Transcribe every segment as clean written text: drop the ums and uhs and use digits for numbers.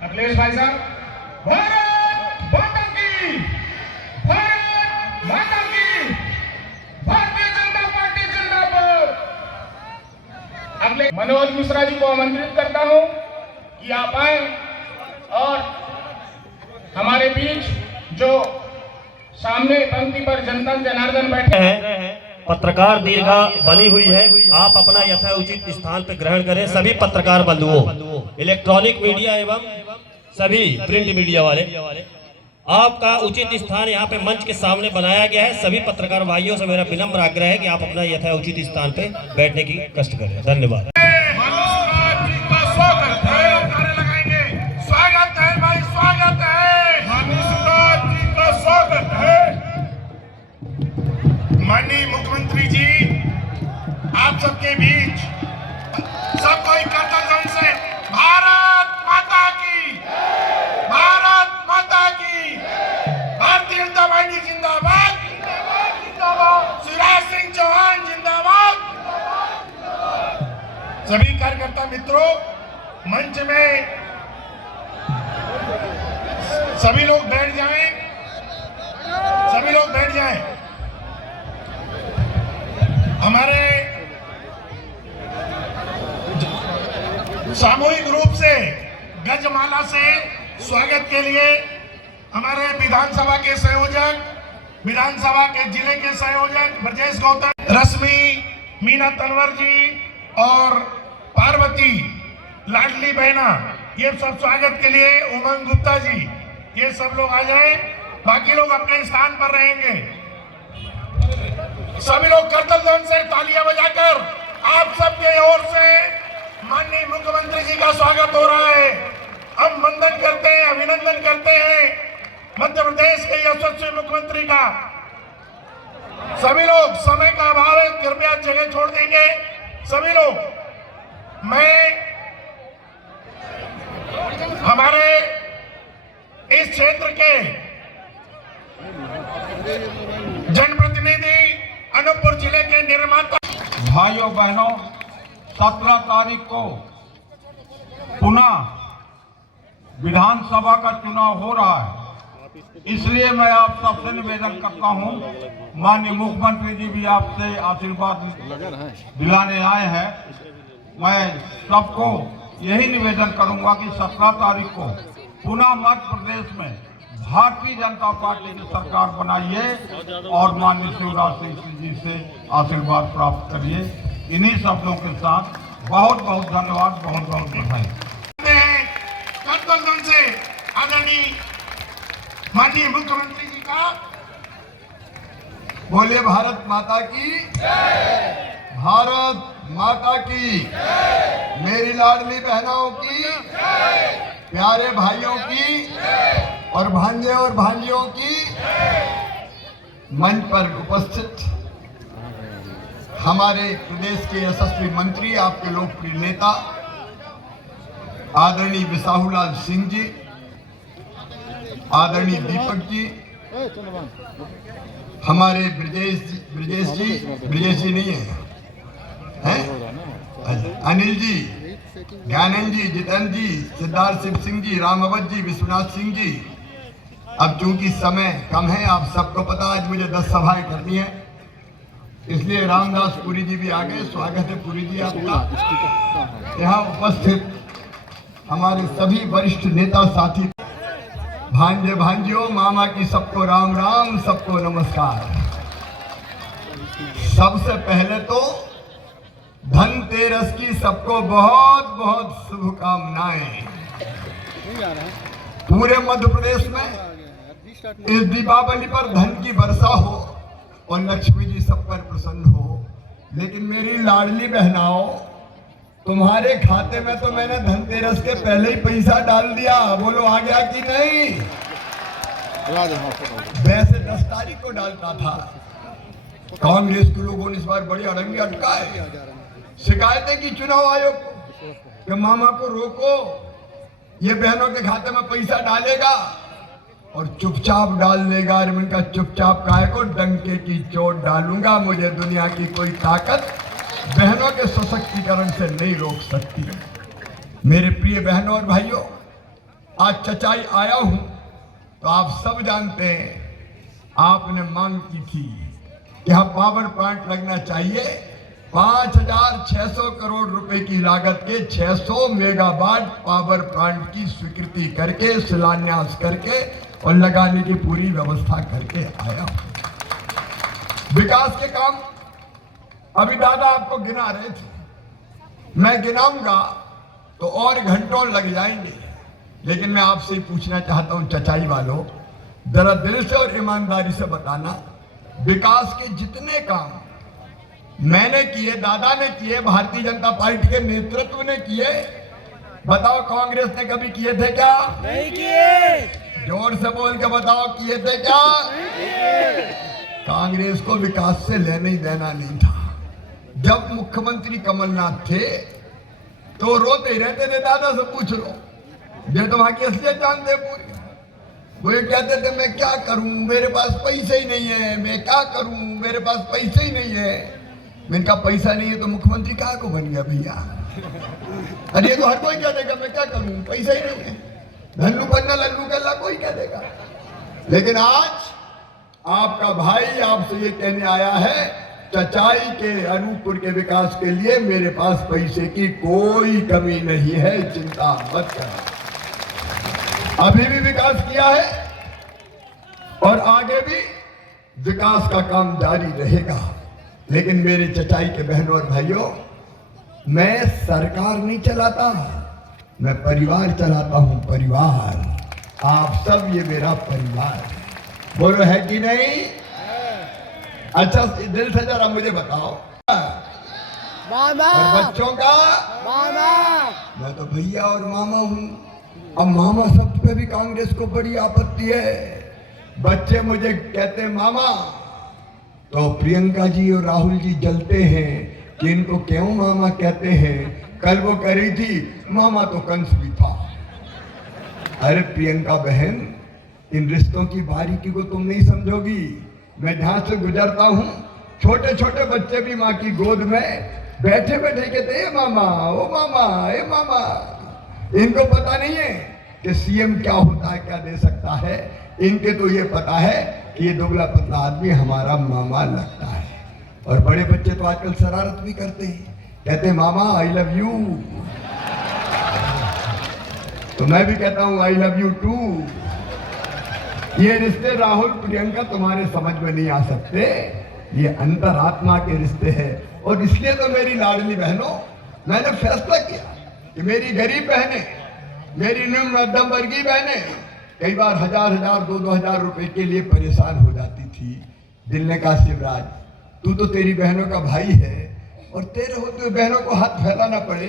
अखिलेश भाई साहब, भारत माता की, भारत माता की, भारतीय जनता पार्टी जिंदाबाद। अगले मनोज मिश्रा जी को आमंत्रित करता हूं कि आप आए और हमारे बीच जो सामने पंक्ति पर जनता जनार्दन बैठे हैं, पत्रकार दीर्घा बनी हुई है, आप अपना यथोचित स्थान पर ग्रहण करें। सभी पत्रकार बंधुओं, इलेक्ट्रॉनिक मीडिया एवं सभी प्रिंट मीडिया वाले, आपका उचित स्थान यहाँ पे मंच के सामने बनाया गया है। सभी पत्रकार भाइयों से मेरा विनम्र आग्रह है कि आप अपना यथोचित स्थान पे बैठने की कष्ट करें। धन्यवाद। माननीय मुख्यमंत्री जी, आप सबके बीच सबको करतल से भारत माता की, भारत माता की, भारतीय जनता पार्टी जिंदाबाद, शिवराज सिंह चौहान जिंदाबाद। सभी कार्यकर्ता मित्रों, मंच में सभी लोग बैठ जाएं, सभी लोग बैठ जाएं। हमारे सामूहिक रूप से गजमाला से स्वागत के लिए हमारे विधानसभा के संयोजक, विधानसभा के जिले के संयोजक ब्रजेश गौतम, रश्मि, मीना तनवर जी और पार्वती लाडली बहना, ये सब स्वागत के लिए, उमंग गुप्ता जी, ये सब लोग आ जाएं। बाकी लोग अपने स्थान पर रहेंगे। सभी लोग करतल ध्वनि से तालियां बजाकर आप सबके ओर से माननीय मुख्यमंत्री जी का स्वागत हो रहा है। हम वंदन करते हैं, अभिनंदन करते हैं मध्य प्रदेश के यशस्वी मुख्यमंत्री का। सभी लोग, समय का अभाव है, कृपया जगह छोड़ देंगे सभी लोग। मैं हमारे इस क्षेत्र के जनप्रतिनिधि, अनूपपुर जिले के निर्माता भाइयों बहनों, 17 तारीख को पुनः विधानसभा का चुनाव हो रहा है, इसलिए मैं आप सबसे निवेदन करता हूं, माननीय मुख्यमंत्री जी भी आपसे आशीर्वाद दिलाने आए हैं। मैं सबको यही निवेदन करूंगा कि 17 तारीख को पुनः मध्य प्रदेश में भारतीय जनता पार्टी की सरकार बनाइए और माननीय शिवराज सिंह जी से आशीर्वाद प्राप्त करिए। इन्हीं शब्दों के साथ बहुत बहुत धन्यवाद, बहुत बहुत बधाई। से आदरणीय माननीय मुख्यमंत्री जी का बोलिए भारत माता की, भारत माता की, मेरी लाडली बहनों की, प्यारे भाइयों की और भांजे और भांजियों की, मंच पर उपस्थित हमारे प्रदेश के यशस्वी मंत्री, आपके लोकप्रिय नेता आदरणीय बिसाहुलाल सिंह जी, आदरणीय दीपक जी, हमारे ब्रजेश जी नहीं है, अनिल जी, ज्ञानंद जी, जितेंद्र जी, सिद्धार्थ सिंह जी, रामावत जी, विश्वनाथ सिंह जी। अब चूंकि समय कम है, आप सबको पता, आज मुझे 10 सभाएं करनी है, इसलिए रामदास पुरी जी भी आ गए। स्वागत है पुरी जी आपका। यहाँ उपस्थित हमारे सभी वरिष्ठ नेता साथी, भांजे भांजियों, मामा की सबको राम राम, सबको नमस्कार। सबसे पहले तो धनतेरस की सबको बहुत बहुत शुभकामनाएं। पूरे मध्य प्रदेश में इस दीपावली पर धन की वर्षा हो और लक्ष्मी जी सब पर प्रसन्न हो। लेकिन मेरी लाडली बहनाओं, तुम्हारे खाते में तो मैंने धनतेरस के पहले ही पैसा डाल दिया। बोलो आ गया कि नहीं? वैसे 10 तारीख को डालता था। कांग्रेस के लोगों ने इस बार बड़ी अड़ंगी अटकाए, शिकायतें की चुनाव आयोग को कि मामा को रोको, ये बहनों के खाते में पैसा डालेगा और चुपचाप डाल देगा। अरे इनका चुपचाप काहे को, डंके की चोट डालूंगा। मुझे दुनिया की कोई ताकत बहनों के सशक्तिकरण से नहीं रोक सकती। मेरे प्रिय बहनों और भाइयों, आज चचाई आया हूं तो आप सब जानते हैं, आपने मांग की थी कि हम पावर प्लांट लगना चाहिए। 5,600 करोड़ रुपए की लागत के 600 मेगावाट पावर प्लांट की स्वीकृति करके, शिलान्यास करके और लगाने की पूरी व्यवस्था करके आया हूं। विकास के काम अभी दादा आपको गिना रहे थे, मैं गिनाऊंगा तो और घंटों लग जाएंगे, लेकिन मैं आपसे पूछना चाहता हूं चचाई वालों, जरा दिल से और ईमानदारी से बताना, विकास के जितने काम मैंने किए, दादा ने किए, भारतीय जनता पार्टी के नेतृत्व ने किए, बताओ कांग्रेस ने कभी किए थे क्या? नहीं किए। जोर से बोल के बताओ, किए थे क्या? नहीं किए। कांग्रेस को विकास से लेने ही देना नहीं था। जब मुख्यमंत्री कमलनाथ थे तो रोते रहते थे, दादा से पूछ लो, जो तो वहां की असलियत जानते पूरी। वो ये कहते थे मैं क्या करूं, मेरे पास पैसे ही नहीं है, मैं क्या करूं, मेरे पास पैसे ही नहीं है। मैंने कहा पैसा नहीं है तो मुख्यमंत्री कहाँ को बन गया भैया? अरे ये तो हर कोई कह देगा मैं क्या करूं, पैसा ही नहीं है, धन्नू पन्ना लल्लू गल्ला कोई कह देगा। लेकिन आज आपका भाई आपसे ये कहने आया है, चचाई के अनूपपुर के विकास के लिए मेरे पास पैसे की कोई कमी नहीं है, चिंता मत कर। अभी भी विकास किया है और आगे भी विकास का काम जारी रहेगा। लेकिन मेरे चचाई के बहनों और भाइयों, मैं सरकार नहीं चलाता, मैं परिवार चलाता हूं, परिवार। आप सब ये मेरा परिवार है, बोलो है कि नहीं? अच्छा दिल से जरा मुझे बताओ, मामा और बच्चों का मामा मैं तो भैया और मामा हूं। अब मामा शब्द पे भी कांग्रेस को बड़ी आपत्ति है। बच्चे मुझे कहते मामा, तो प्रियंका जी और राहुल जी जलते हैं कि इनको क्यों मामा कहते हैं। कल वो कह रही थी मामा तो कंस भी था। अरे प्रियंका बहन, इन रिश्तों की बारीकी को तुम नहीं समझोगी। मैं जहां से गुजरता हूं, छोटे छोटे बच्चे भी माँ की गोद में बैठे बैठे कहते ए मामा, ओ मामा, ए मामा। इनको पता नहीं है कि सीएम क्या होता है, क्या दे सकता है। इनके तो ये पता है कि ये दुबला पतला आदमी हमारा मामा लगता है। और बड़े बच्चे तो आजकल शरारत भी करते हैं, कहते हैं मामा आई लव यू। तो मैं भी कहता हूं आई लव यू टू। ये रिश्ते राहुल प्रियंका तुम्हारे समझ में नहीं आ सकते, ये अंतरात्मा के रिश्ते हैं। और इसलिए तो मेरी लाडली बहनों, मैंने फैसला किया कि मेरी गरीब बहनें, मेरी निम्न मध्यम वर्गीय बहनें कई बार 1,000 2,000 रुपए के लिए परेशान हो जाती थी। दिल ने कहा शिवराज, तू तो तेरी बहनों का भाई है और तेरे होते हुए बहनों को हाथ फैलाना पड़े,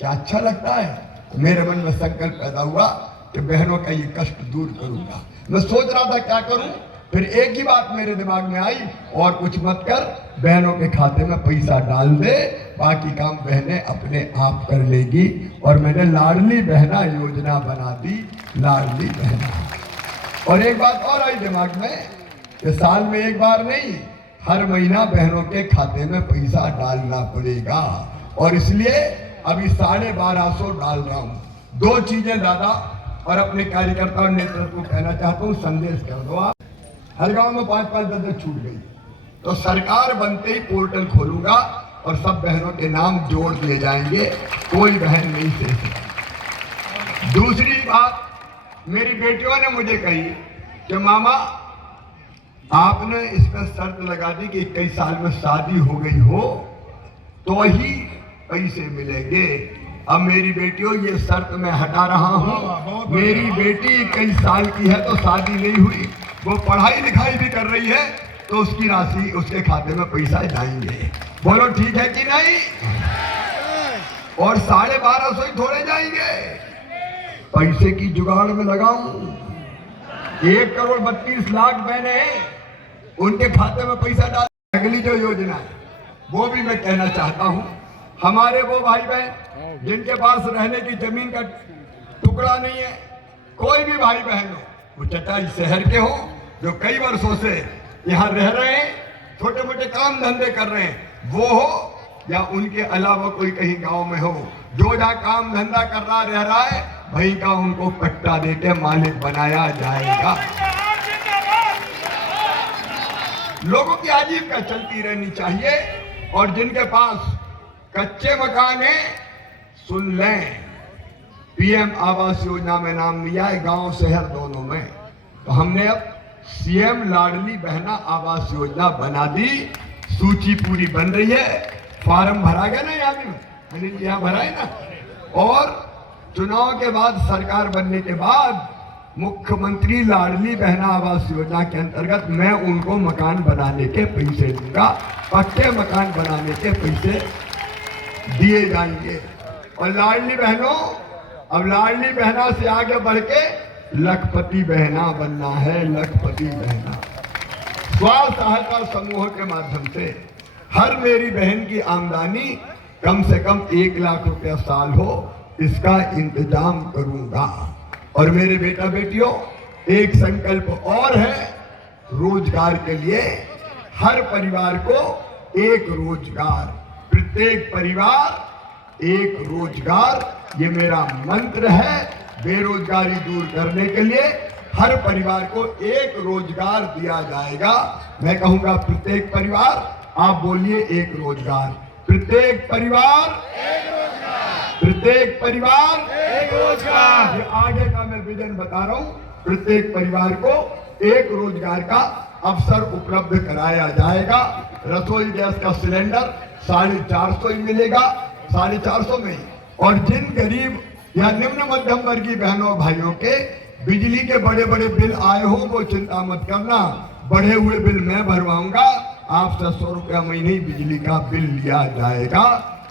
क्या अच्छा लगता है? तो मेरे मन में संकल्प पैदा हुआ कि बहनों का ये कष्ट दूर करूंगा। मैं सोच रहा था क्या करूं, फिर एक ही बात मेरे दिमाग में आई, और कुछ मत कर, बहनों के खाते में पैसा डाल दे, बाकी काम बहनें अपने आप कर लेगी। और मैंने लाडली बहना योजना बना दी, लाडली बहना। और एक बात और आई दिमाग में कि साल में एक बार नहीं, हर महीना बहनों के खाते में पैसा डालना पड़ेगा। और इसलिए अभी 1250 डाल रहा हूं। 2 चीजें दादा और अपने कार्यकर्ताओं नेतृत्व को कहना चाहता हूं, संदेश कर दो आप। हर गांव में 5-5 दर्जन छूट गई, तो सरकार बनते ही पोर्टल खोलूंगा और सब बहनों के नाम जोड़ दिए जाएंगे, कोई बहन नहीं शेष। दूसरी बात, मेरी बेटियों ने मुझे कही कि मामा आपने इसमें शर्त लगा दी कि 21 साल में शादी हो गई हो तो ही पैसे मिलेंगे। अब मेरी बेटियों ये शर्त मैं हटा रहा हूँ। मेरी बेटी 21 साल की है तो शादी नहीं हुई, वो पढ़ाई लिखाई भी कर रही है, तो उसकी राशि उसके खाते में पैसा जाएंगे। बोलो ठीक है कि नहीं? और 1250 ही थोड़े जाएंगे, पैसे की जुगाड़ में लगाऊं। 1,32,00,000 बहने उनके खाते में पैसा डाल। अगली जो योजना है वो भी मैं कहना चाहता हूं, हमारे वो भाई बहन जिनके पास रहने की जमीन का टुकड़ा नहीं है, कोई भी भाई बहन हो, वो चचाई शहर के हो, जो कई वर्षों से यहाँ रह रहे हैं, छोटे मोटे काम धंधे कर रहे हैं, वो हो, या उनके अलावा कोई कहीं गांव में हो, जो जहाँ काम धंधा कर रहा रह रहा है, वहीं का उनको पट्टा देके मालिक बनाया जाएगा। लोगों की आजीविका चलती रहनी चाहिए। और जिनके पास कच्चे मकान है, सुन लें, पीएम आवास योजना में नाम लिया है, गांव शहर दोनों में। तो हमने अब सीएम लाडली बहना आवास योजना बना दी। सूची पूरी बन रही है, फॉर्म भरा गया ना, यहाँ भरा है ना। और चुनाव के बाद, सरकार बनने के बाद, मुख्यमंत्री लाडली बहना आवास योजना के अंतर्गत मैं उनको मकान बनाने के पैसे दूंगा। पक्के मकान बनाने के पैसे दिए जाएंगे। और लाडली बहनों, अब लाडली बहना से आगे बढ़ के लखपति बहना बनना है। लखपति बहना स्व सहायता समूह के माध्यम से हर मेरी बहन की आमदनी कम से कम 1 लाख रुपया साल हो, इसका इंतजाम करूंगा। और मेरे बेटा बेटियों, एक संकल्प और है रोजगार के लिए। हर परिवार को एक रोजगार, प्रत्येक परिवार एक रोजगार, ये मेरा मंत्र है। बेरोजगारी दूर करने के लिए हर परिवार को एक रोजगार दिया जाएगा। मैं कहूंगा प्रत्येक परिवार, आप बोलिए एक रोजगार। प्रत्येक परिवार एक रोजगार, प्रत्येक परिवार एक रोजगार। ये आगे का मैं विजन बता रहा हूँ। प्रत्येक परिवार को एक रोजगार का अवसर उपलब्ध कराया जाएगा। रसोई गैस का सिलेंडर 450 ही मिलेगा, 450 में। और जिन गरीब या निम्न मध्यम वर्गीय बहनों भाइयों के बिजली के बड़े बड़े बिल आए हो, वो चिंता मत करना, बढ़े हुए बिल मैं भरवाऊंगा। आपसे 100 रुपया महीने ही बिजली का बिल लिया जाएगा,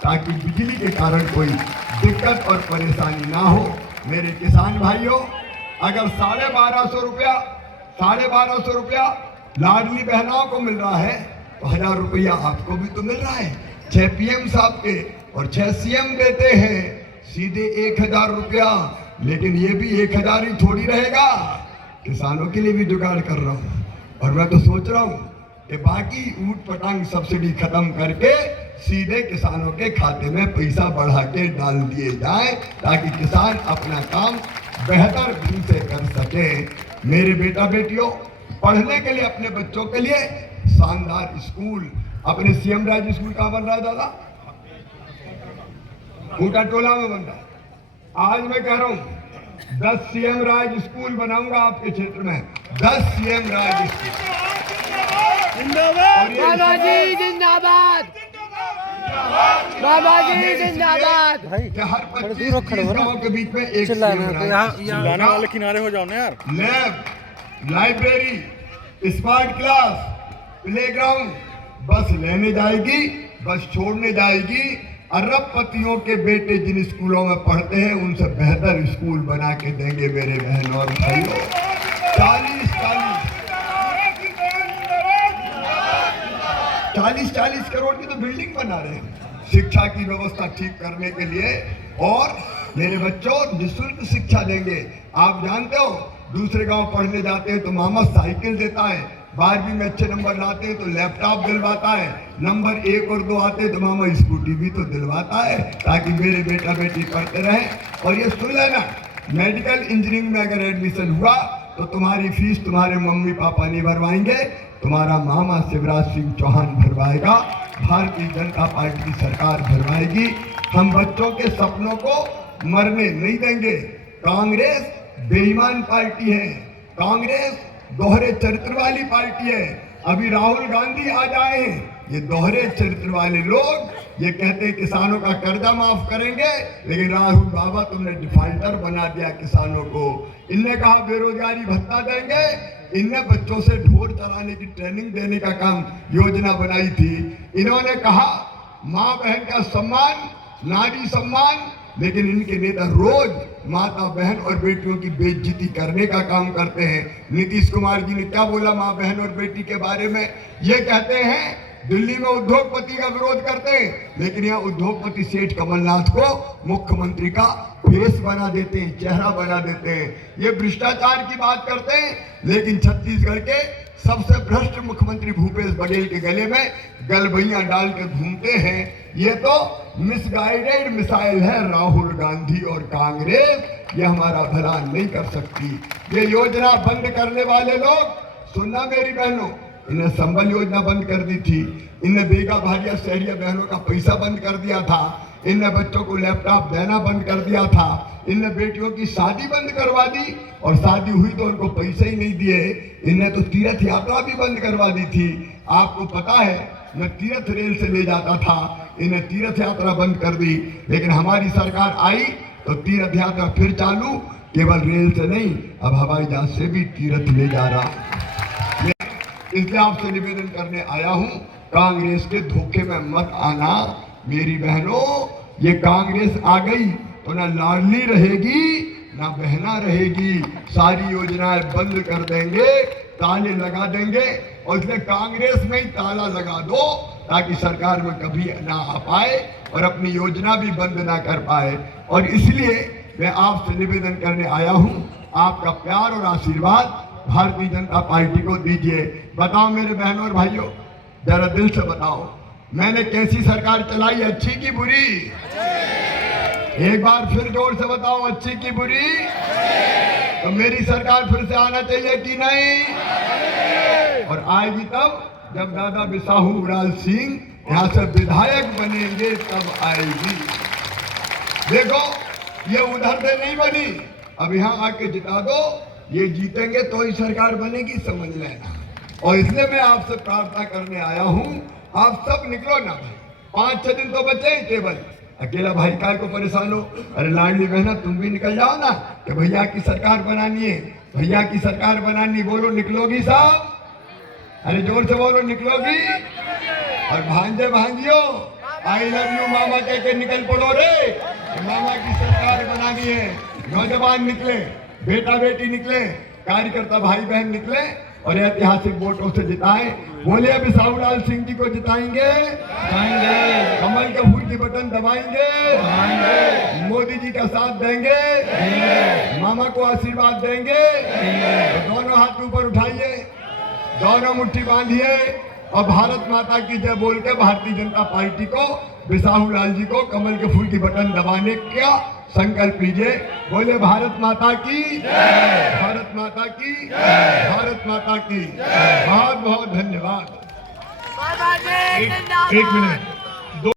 ताकि बिजली के कारण कोई दिक्कत और परेशानी ना हो। मेरे किसान भाइयों, अगर 1250 रुपया लाडली बहनों को मिल रहा है, तो 1000 रुपया आपको भी तो मिल रहा है। 6 पीएम साहब के और 6 सीएम देते हैं सीधे 1000 रुपया। लेकिन ये भी 1000 ही थोड़ी रहेगा, किसानों के लिए भी जुगाड़ कर रहा हूँ। और मैं तो सोच रहा हूँ कि बाकी ऊट पटांग सब्सिडी खत्म करके सीधे किसानों के खाते में पैसा बढ़ा के डाल दिए जाए, ताकि किसान अपना काम बेहतर ढंग से कर सके। मेरे बेटा बेटियों, पढ़ने के लिए अपने बच्चों के लिए शानदार स्कूल, अपने सीएम राज स्कूल कहाँ बन रहा है दादा? खूटा टोला में बन रहा है। आज मैं कह रहा हूँ 10 सीएम राज स्कूल बनाऊंगा आपके क्षेत्र में। 10 सीएम राज स्कूल। बाबा जी जिंदाबाद, बाबा जी जिंदाबाद। हर 25 गाँव के बीच में एक चिल्लाने वाले किनारे हो जाओ ना यार। Lab, library, smart class, playground, बस लेने जाएगी, बस छोड़ने जाएगी। अरबपतियों के बेटे जिन स्कूलों में पढ़ते हैं, उनसे बेहतर स्कूल बना के देंगे मेरे बहनों और भाइयों। 40 करोड़ की तो बिल्डिंग बना रहे हैं शिक्षा की व्यवस्था ठीक करने के लिए। और मेरे बच्चों, निःशुल्क शिक्षा देंगे। आप जानते हो, दूसरे गांव पढ़ने जाते हैं तो मामा साइकिल देता है, 12वीं में अच्छे नंबर लाते हैं तो लैपटॉप दिलवाता है, नंबर 1 और 2 आते हैं तो मामा स्कूटी भी तो दिलवाता है, ताकि मेरे बेटा बेटी पढ़ते रहें। और ये सुन लेना, मेडिकल इंजीनियरिंग में अगर एडमिशन हुआ तो तुम्हारी फीस तुम्हारे मम्मी पापा नहीं भरवाएंगे, तुम्हारा मामा शिवराज सिंह चौहान भरवाएगा, भारतीय जनता पार्टी की सरकार भरवाएगी। हम बच्चों के सपनों को मरने नहीं देंगे। कांग्रेस बेईमान पार्टी है, कांग्रेस दोहरे चरित्र वाली पार्टी है। अभी राहुल गांधी आ जाए, ये दोहरे चरित्र वाले लोग ये कहते हैं किसानों का कर्जा माफ करेंगे, लेकिन राहुल बाबा तुमने डिफाल्टर बना दिया किसानों को। इनने कहा बेरोजगारी भत्ता देंगे, इनने बच्चों से ढोर चलाने की ट्रेनिंग देने का काम योजना बनाई थी। इन्होंने कहा माँ बहन का सम्मान, नारी सम्मान, लेकिन इनके नेता रोज माता बहन और बेटियों की बेइज्जती करने का काम करते हैं। नीतीश कुमार जी ने क्या बोला माँ बहन और बेटी के बारे में? ये कहते हैं दिल्ली में उद्योगपति का विरोध करते हैं, लेकिन यहाँ उद्योगपति सेठ कमलनाथ को मुख्यमंत्री का फेस बना देते हैं, चेहरा बना देते हैं। ये भ्रष्टाचार की बात करते हैं, लेकिन छत्तीसगढ़ के सबसे भ्रष्ट मुख्यमंत्री भूपेश बघेल के गले में गलबैया डाल के घूमते हैं। ये तो मिसगाइडेड मिसाइल है राहुल गांधी और कांग्रेस, ये हमारा भला नहीं कर सकती। ये योजना बंद करने वाले लोग, सुनना मेरी बहनों, इन्हें संबल योजना बंद कर दी थी, इन्हें बेगा भारिया शहरिया बहनों का पैसा बंद कर दिया था, इनने बच्चों को लैपटॉप देना बंद कर दिया था, इनने बेटियों की शादी बंद करवा दी, और शादी हुई तो उनको पैसे ही नहीं दिए। इनने तो तीर्थ यात्रा भी बंद करवा दी थी। आपको पता है, मैं तीर्थ रेल से ले जाता था, इन्हें तीर्थ यात्रा बंद कर दी। लेकिन हमारी सरकार आई तो तीर्थ यात्रा फिर चालू, केवल रेल से नहीं, अब हवाई जहाज से भी तीर्थ ले जा रहा। इसलिए आपसे निवेदन करने आया हूं, कांग्रेस के धोखे में मत आना मेरी बहनों। ये कांग्रेस आ गई तो ना लाडली रहेगी ना बहना रहेगी, सारी योजनाएं बंद कर देंगे, ताले लगा देंगे, और इसलिए कांग्रेस में ही ताला लगा दो ताकि सरकार में कभी ना आ पाए और अपनी योजना भी बंद ना कर पाए। और इसलिए मैं आपसे निवेदन करने आया हूं, आपका प्यार और आशीर्वाद भारतीय जनता पार्टी को दीजिए। बताओ मेरे बहनों और भाइयों, जरा दिल से बताओ, मैंने कैसी सरकार चलाई, अच्छी की बुरी? एक बार फिर जोर से बताओ, अच्छी की बुरी? तो मेरी सरकार फिर से आना चाहिए कि नहीं? और आएगी तब जब दादा बिसाहू उड़ाल सिंह यहाँ से विधायक बनेंगे, तब आएगी। देखो, ये उधर से नहीं बनी, अब यहाँ आके जिता दो, ये जीतेंगे तो ही सरकार बनेगी, समझ लेना। और इसलिए मैं आपसे प्रार्थना करने आया हूँ, आप सब निकलो ना भाई, 5-6 दिन तो बचे हैं केवल, अकेला भाई काय को परेशान हो। अरे लाडली बहना, तुम भी निकल जाओ ना, कि भैया की सरकार बनानी है, भैया की सरकार बनानी, बोलो निकलोगी साहब? अरे जोर से बोलो, निकलोगी? और भांजे भांजियो, आई लव यू मामा कह के निकल पड़ो रे, मामा की सरकार बनानी है। नौजवान निकले, बेटा बेटी निकले, कार्यकर्ता भाई बहन निकले और ऐतिहासिक वोटों से जिताएं। बोले अभी बिसाहू सिंह जी को जिताएंगे, कमल के फूल की बटन दबाएंगे, मोदी जी का साथ देंगे, मामा को आशीर्वाद देंगे। तो दोनों हाथ ऊपर उठाइए, दोनों मुट्ठी बांधिए और भारत माता की जय बोल के भारतीय जनता पार्टी को, बिसाहू लाल जी को कमल के फूल की बटन दबाने का संकल्प लीजिए। बोले भारत माता की, भारत माता की, भारत माता की। बहुत बहुत धन्यवाद। बाबा जी जिंदाबाद। एक मिनट।